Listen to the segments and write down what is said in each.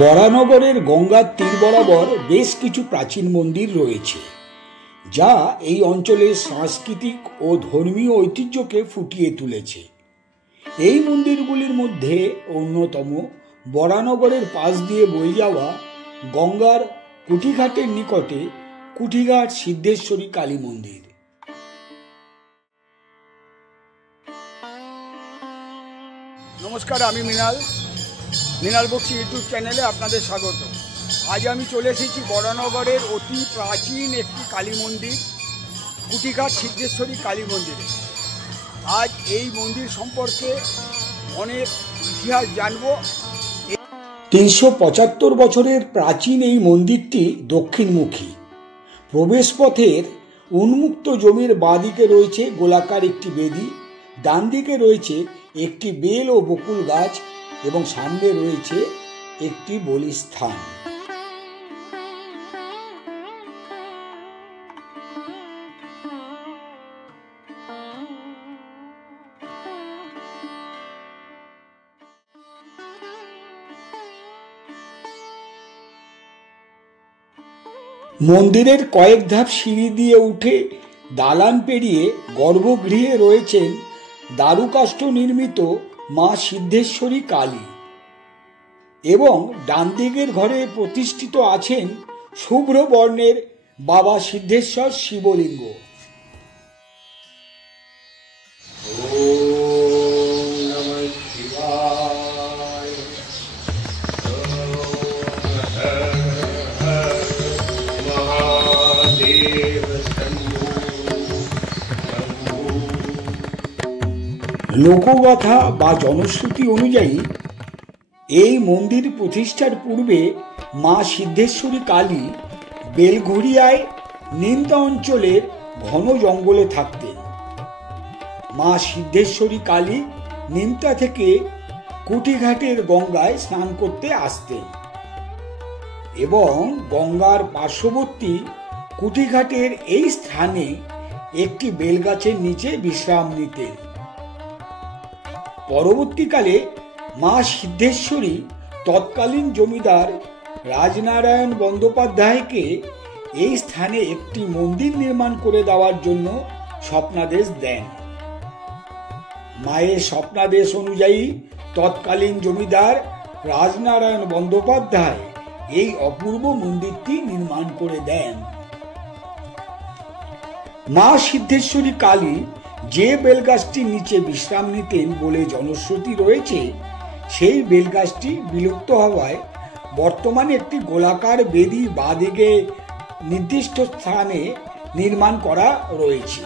বরানগরের গঙ্গার তীর বরাবর বেশ কিছু প্রাচীন মন্দির রয়েছে, যা এই অঞ্চলের সাংস্কৃতিক ও ধর্মীয় ঐতিহ্যকে ফুটিয়ে তুলেছে। এই মন্দিরগুলির মধ্যে অন্যতম বরানগরের পাশ দিয়ে বয়ে যাওয়া গঙ্গার কুঠিঘাটের নিকটে কুঠিঘাট সিদ্ধেশ্বরী কালী মন্দির। নমস্কার, আমি মৃণাল বক্সি ইউটিউব চ্যানেলে আপনাদের স্বাগত। আজ আমি চলে এসেছি বরানগরের অতি প্রাচীন একটি কালী মন্দির কুঠিঘাট সিদ্ধেশ্বরী কালী মন্দিরে। আজ এই মন্দির সম্পর্কে অনেক ইতিহাস জানব। 375 বছরের প্রাচীন এই মন্দিরটি দক্ষিণমুখী। প্রবেশপথের উন্মুক্ত জমির বাঁদিকে রয়েছে গোলাকার একটি বেদি, ডান দিকে রয়েছে একটি বেল ও বকুল গাছ এবং সামনে রয়েছে একটি বলিস্থান। মন্দিরের কয়েক ধাপ সিঁড়ি দিয়ে উঠে দালান পেরিয়ে গর্ভগৃহে রয়েছেন দারুকাষ্ঠ নির্মিত মা সিদ্ধেশ্বরী কালী এবং ডান দিকের ঘরে প্রতিষ্ঠিত আছেন শুভ্র বর্ণের বাবা সিদ্ধেশ্বর শিবলিঙ্গ। লোকগাথা বা জনশ্রুতি অনুযায়ী এই মন্দির প্রতিষ্ঠার পূর্বে মা সিদ্ধেশ্বরী কালী বেলঘরিয়ায় নিমতা অঞ্চলের ঘন জঙ্গলে থাকতেন। মা সিদ্ধেশ্বরী কালী নিমতা থেকে কুঠিঘাটের গঙ্গায় স্নান করতে আসতেন এবং গঙ্গার পার্শ্ববর্তী কুঠিঘাটের এই স্থানে একটি বেলগাছের নিচে বিশ্রাম নিতেন। পরবর্তীকালে মা সিদ্ধেশ্বরী তৎকালীন জমিদার রাজনারায়ণ বন্দ্যোপাধ্যায়কে এই স্থানে একটি মন্দির নির্মাণ করে দেওয়ার জন্য স্বপ্নাদেশ দেন। মায়ের স্বপ্নাদেশ অনুযায়ী তৎকালীন জমিদার রাজনারায়ণ বন্দ্যোপাধ্যায় এই অপূর্ব মন্দিরটি নির্মাণ করে দেন। মা সিদ্ধেশ্বরী কালী যে বেলগাছটির নিচে বিশ্রাম নিতেন বলে জনশ্রুতি রয়েছে, সেই বেলগাছটি বিলুপ্ত হওয়ায় বর্তমানে একটি গোলাকার বেদি বাঁদিকে নির্দিষ্ট স্থানে নির্মাণ করা রয়েছে।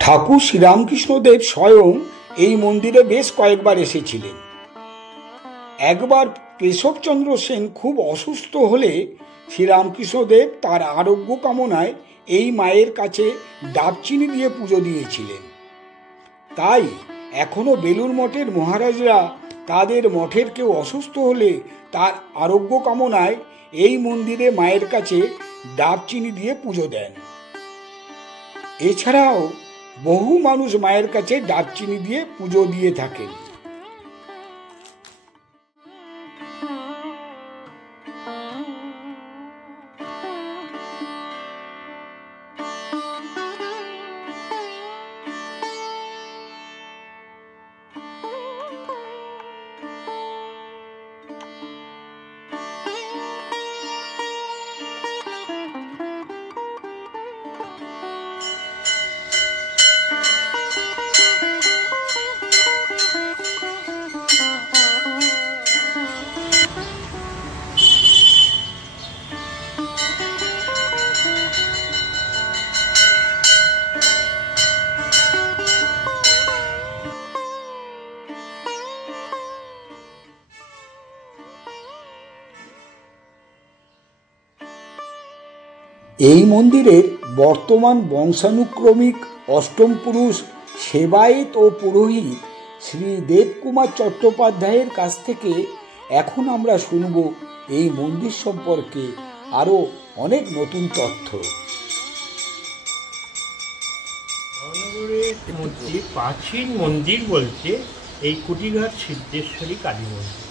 ঠাকুর শ্রীরামকৃষ্ণদেব স্বয়ং এই মন্দিরে বেশ কয়েকবার এসেছিলেন। একবার কেশবচন্দ্র সেন খুব অসুস্থ হলে শ্রীরামকৃষ্ণদেব তার আরোগ্য কামনায় এই মায়ের কাছে ডাবচিনি দিয়ে পুজো দিয়েছিলেন। তাই এখনো বেলুর মঠের মহারাজরা তাদের মঠের কেউ অসুস্থ হলে তার আরোগ্য কামনায় এই মন্দিরে মায়ের কাছে ডাবচিনি দিয়ে পুজো দেন। এছাড়াও বহু মানুষ মায়ের কাছে ডাবচিনি দিয়ে পুজো দিয়ে থাকেন। এই মন্দিরের বর্তমান বংশানুক্রমিক অষ্টম পুরুষ সেবায়েত ও পুরোহিত শ্রী দেবকুমার চট্টোপাধ্যায়ের কাছ থেকে এখন আমরা শুনব এই মন্দির সম্পর্কে আরো অনেক নতুন তথ্য। মহানগরের মধ্যে প্রাচীন মন্দির বলতে এই কুটিঘাট সিদ্ধেশ্বরী কালী মন্দির।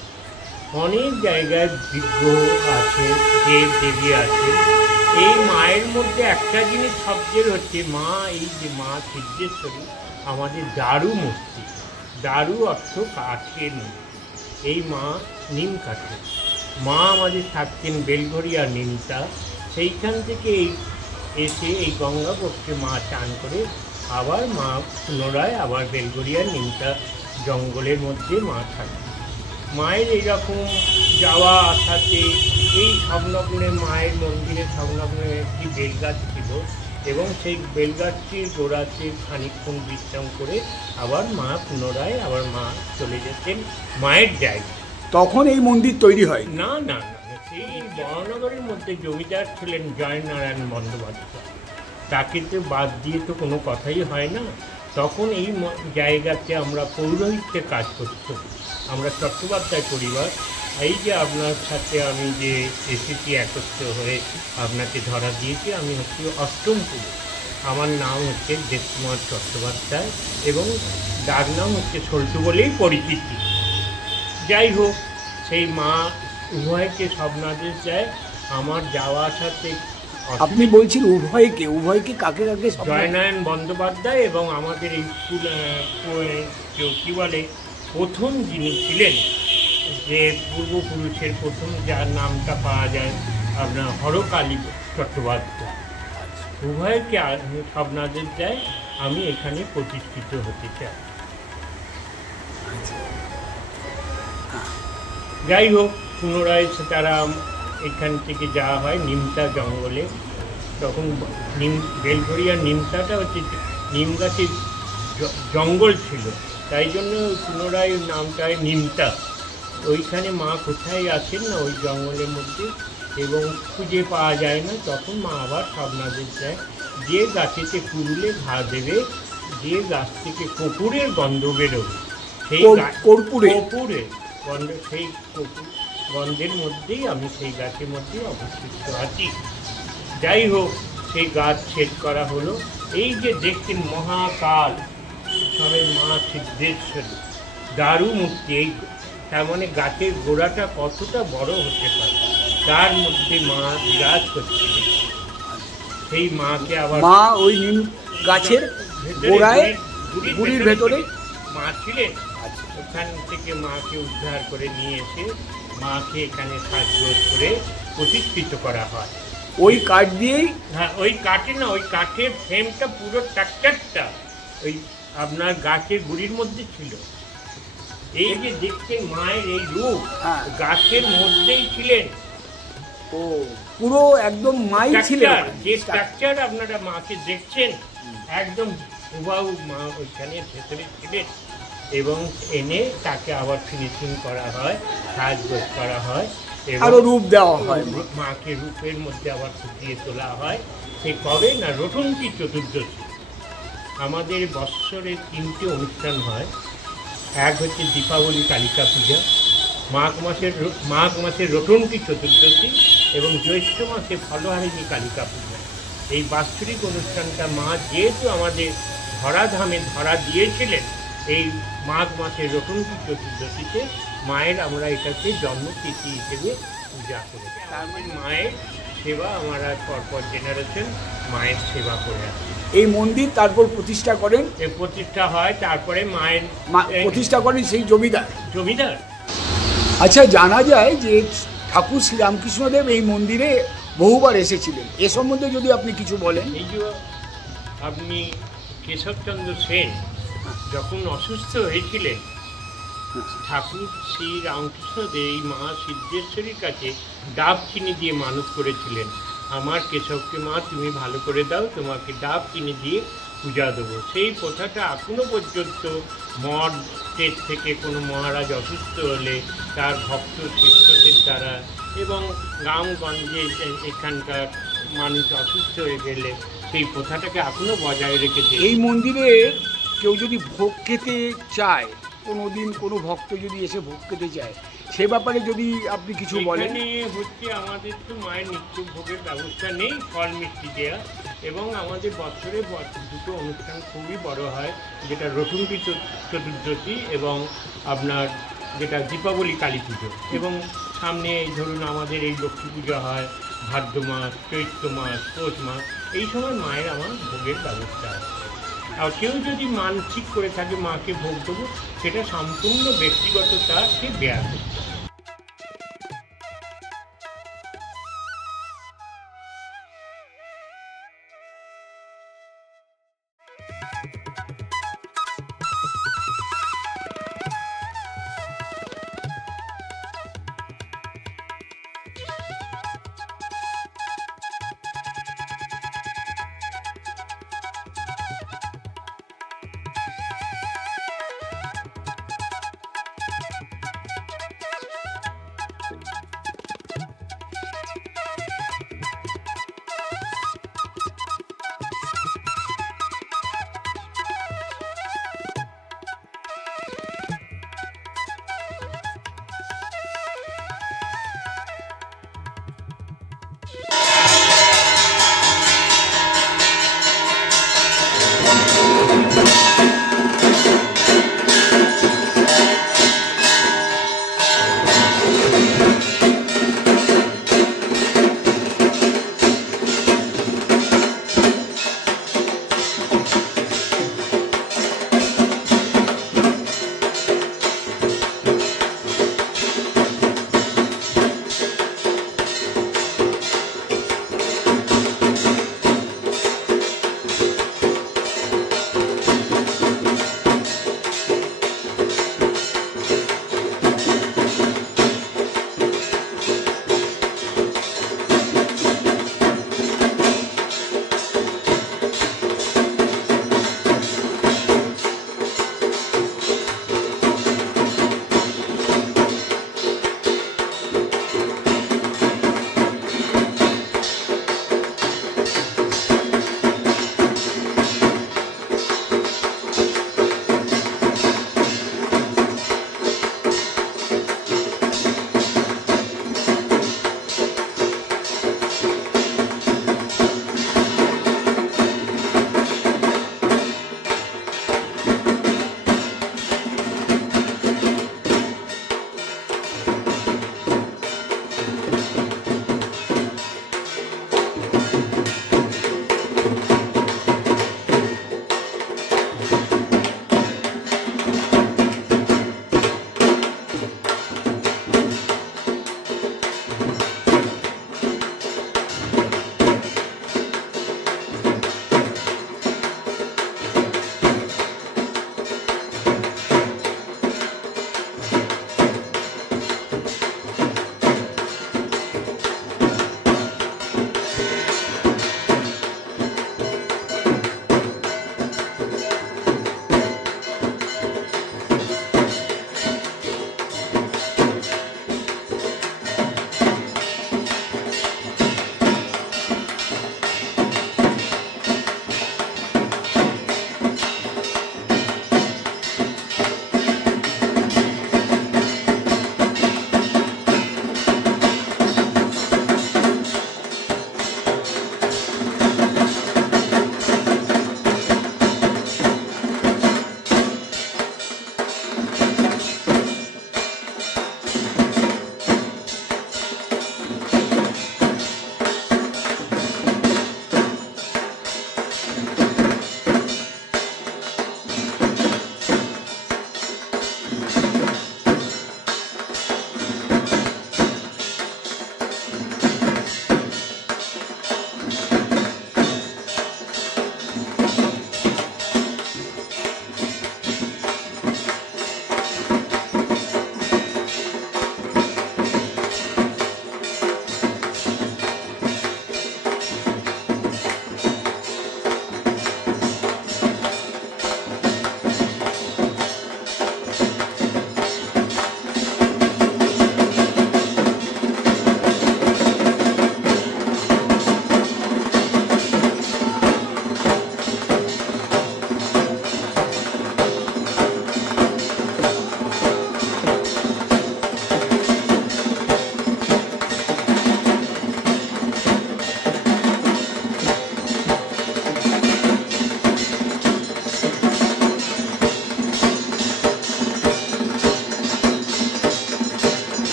অনেক জায়গায় বিগ্রহ আছে, দেব দেবী আছে। এই মায়ের মধ্যে একটা জিনিস সবচেয়ে হচ্ছে মা, এই যে মা সিদ্ধেশ্বরী আমাদের দারু মূর্তি। দারু অর্থ কাঠের মূর্তি। এই মা নিম কাঠের মা আমাদের থাকতেন বেলঘরিয়া নিমতা। সেইখান থেকে এসে এই গঙ্গা পক্ষে মা চান করে আবার মা পুনরায় আবার বেলঘরিয়া নিমতা জঙ্গলের মধ্যে মা থাকে। মায়ের এইরকম যাওয়া আসাতে এই সংলগ্নে মায়ের মন্দিরের সংলগ্নে একটি বেলগাছ ছিল এবং সেই বেলগাছটির গোড়াতে খানিকক্ষণ বিশ্রাম করে আবার মা পুনরায় আবার মা চলে যেতেন মায়ের জায়গায়। তখন এই মন্দির তৈরি হয় না না না, সেই মহানগরের মধ্যে জমিদার ছিলেন জয়নারায়ণ বন্দ্যোপাধ্যায়। তাকে তো বাদ দিয়ে তো কোনো কথাই হয় না। তখন এই জায়গাতে আমরা পৌরোহিত্যের কাজ করতাম। আমরা চট্টোপাধ্যায় পরিবার। এই যে আপনার সাথে আমি যে এসেছি একত্র হয়ে আপনাকে ধরা দিয়েছি, আমি হচ্ছি অষ্টম পুরুষ। আমার নাম হচ্ছে দেবকুমার চট্টোপাধ্যায় এবং ডাক নাম হচ্ছে সল্টু বলেই পরিচিতি। যাই হোক, সেই মা উভয়কে স্বপ্নাদেশ দেয়। আমার যাওয়া আসাতে আপনি বলছেন উভয়কে কাকে কাকে? জয়নারায়ণ বন্দ্যোপাধ্যায় এবং আমাদের এই স্কুল কী বলে প্রথম যিনি ছিলেন, যে পূর্বপুরুষের প্রথম যার নামটা পাওয়া যায় আপনার হরকালী চট্টোপাধ্যায়, উভয়কে স্বপ্নাদেশ দেয় আমি এখানে প্রতিষ্ঠিত হতে চাই। যাই হোক, পুনরায় তারা এখান থেকে যাওয়া হয় নিমতা জঙ্গলে। তখন বেলঘরিয়া নিমতাটা হচ্ছে নিম গাছের জঙ্গল ছিল, তাই জন্য পুনরায় নামটা নিমতা। ওইখানে মা কোথায় আছেন না ওই জঙ্গলের মধ্যে, এবং খুঁজে পাওয়া যায় না। তখন মা আবার স্বপ্নাদেশ দেয় যে গাছেতে কুড়ুলে ঘা দেবে, যে গাছ থেকে কর্পূরের গন্ধ বেরোবে, সেই কর্পূরের গন্ধ, সেই গন্ধের মধ্যেই আমি সেই গাছের মধ্যেই অবস্থিত আছি। যাই হোক, সেই গাছ ছেদ করা হলো। এই যে দেখছেন মহাকাল সবে মা সিদ্ধেশ্বরী দারু মূর্তি, এই তার মানে গাছের গোড়াটা কতটা বড় হতে পারে, তার মধ্যে মা বিরাজ করছিলেন। সেই মাকে আবার মা ওই নিম গাছের গোড়ায় গুড়ির ভেতরে মা ছিলেন। ওখান থেকে মাকে উদ্ধার করে নিয়ে এসে মাকে এখানে সাজগোজ করে প্রতিষ্ঠিত করা হয়। ওই কাঠ দিয়েই? হ্যাঁ, ওই কাঠে না, ওই কাঠের ফ্রেমটা পুরো টাকটাকটা ওই আপনার গাছের গুড়ির মধ্যে ছিল। এই যে দেখছেন মায়ের এই রূপ গাছের মধ্যেই ছিলেন। ও, পুরো একদম মাই ছিলেন। যে স্ট্রাকচার আপনারা মাকে দেখছেন একদম হুবাহু মা ওইখানে ভেতরে ছিলেন। এবং এনে তাকে আবার ফিনিশিং করা হয়, সাজগোজ করা হয়, আরো রূপ দেওয়া হয়। মাকে রূপের মধ্যে আবার ফুটিয়ে তোলা হয়। সে কবে না রটন্তী চতুর্দশী। আমাদের বৎসরে 3টে অনুষ্ঠান হয়। এক হচ্ছে দীপাবলি কালিকা পূজা, মাঘ মাসের রটন্তী চতুর্দশী এবং জ্যৈষ্ঠ মাসে ফলহারিণী কালিকা পূজা। এই বাৎসরিক অনুষ্ঠানটা মা যেহেতু আমাদের ধরাধামে ধরা দিয়েছিলেন, এই মাঘ মাসের রটন্তী চতুর্দশীতে মায়ের আমরা এটাকে জন্মতিথি হিসেবে পূজা করি। তার মানে মায়ের সেবা আমরা পরপর জেনারেশন মায়ের সেবা করে আসি। এই মন্দির তারপর প্রতিষ্ঠা করেন? এই প্রতিষ্ঠা হয়, তারপরে মায়ের প্রতিষ্ঠা করেন সেই জমিদার। আচ্ছা, জানা যায় যে ঠাকুর শ্রীরামকৃষ্ণদেব এই মন্দিরে বহুবার এসেছিলেন। এ সম্বন্ধে যদি আপনি কিছু বলেন। এই যে আপনি কেশবচন্দ্র সেন যখন অসুস্থ হয়েছিলেন, ঠাকুর শ্রী রামকৃষ্ণদেব এই মা সিদ্ধেশ্বরীর কাছে ডাব চিনি দিয়ে মানুষ করেছিলেন। আমার কেশবকে মা তুমি ভালো করে দাও, তোমাকে ডাব চিনি দিয়ে পূজা দেবো। সেই প্রথাটা এখনও পর্যন্ত মঠের থেকে কোনো মহারাজ অসুস্থ হলে তার ভক্ত শিষ্যদের দ্বারা এবং গ্রামগঞ্জে এখানকার মানুষ অসুস্থ হয়ে গেলে সেই প্রথাটাকে এখনও বজায় রেখেছে। এই মন্দিরে কেউ যদি ভোগ খেতে চায় কোনো দিন কোনো ভক্ত যদি এসে ভোগ খেতে চায় সে ব্যাপারে যদি আপনি কিছু বলেন। এখানে হচ্ছে আমাদের তো মায়ের নিত্য ভোগের ব্যবস্থা নেই, ফল মিষ্টি দেওয়া, এবং আমাদের বছরে দুটো অনুষ্ঠান খুবই বড় হয়, যেটা রসুনকি চতুর্দশী এবং আপনার যেটা দীপাবলি কালী পুজো, এবং সামনে ধরুন আমাদের এই লক্ষ্মী পুজো হয় ভাদ্র মাস, চৈত্র মাস, পৌষ মাস, এই সময় মায়ের আমার ভোগের ব্যবস্থা আছে। আর কেউ যদি মানসিক করে থাকে মাকে ভোগ দেবো, সেটা সম্পূর্ণ ব্যক্তিগত, তার সে দেয়া করতে হবে।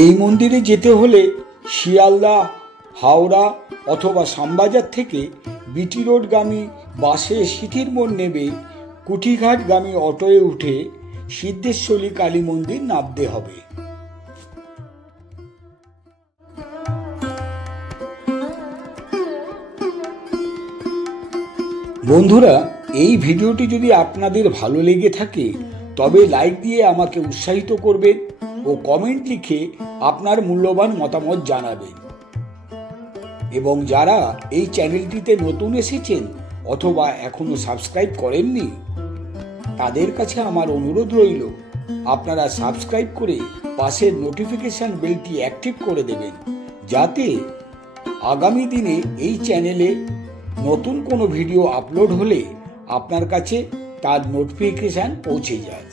এই মন্দিরে যেতে হলে শিয়ালদা, হাওড়া অথবা শ্যামবাজার থেকে বিটি রোডগামী বাসে সিথির মোড় নেবে কুঠিঘাটগামী অটোয়ে উঠে সিদ্ধেশ্বরী কালী মন্দির নামতে হবে। বন্ধুরা, এই ভিডিওটি যদি আপনাদের ভালো লেগে থাকে তবে লাইক দিয়ে আমাকে উৎসাহিত করবেন ও কমেন্ট লিখে আপনার মূল্যবান মতামত জানাবেন। এবং যারা এই চ্যানেলটিতে নতুন এসেছেন অথবা এখনো সাবস্ক্রাইব করেননি তাদের কাছে আমার অনুরোধ রইল আপনারা সাবস্ক্রাইব করে পাশের নোটিফিকেশন বেলটি অ্যাক্টিভ করে দেবেন, যাতে আগামী দিনে এই চ্যানেলে নতুন কোনো ভিডিও আপলোড হলে আপনার কাছে তার নোটিফিকেশন পৌঁছে যায়।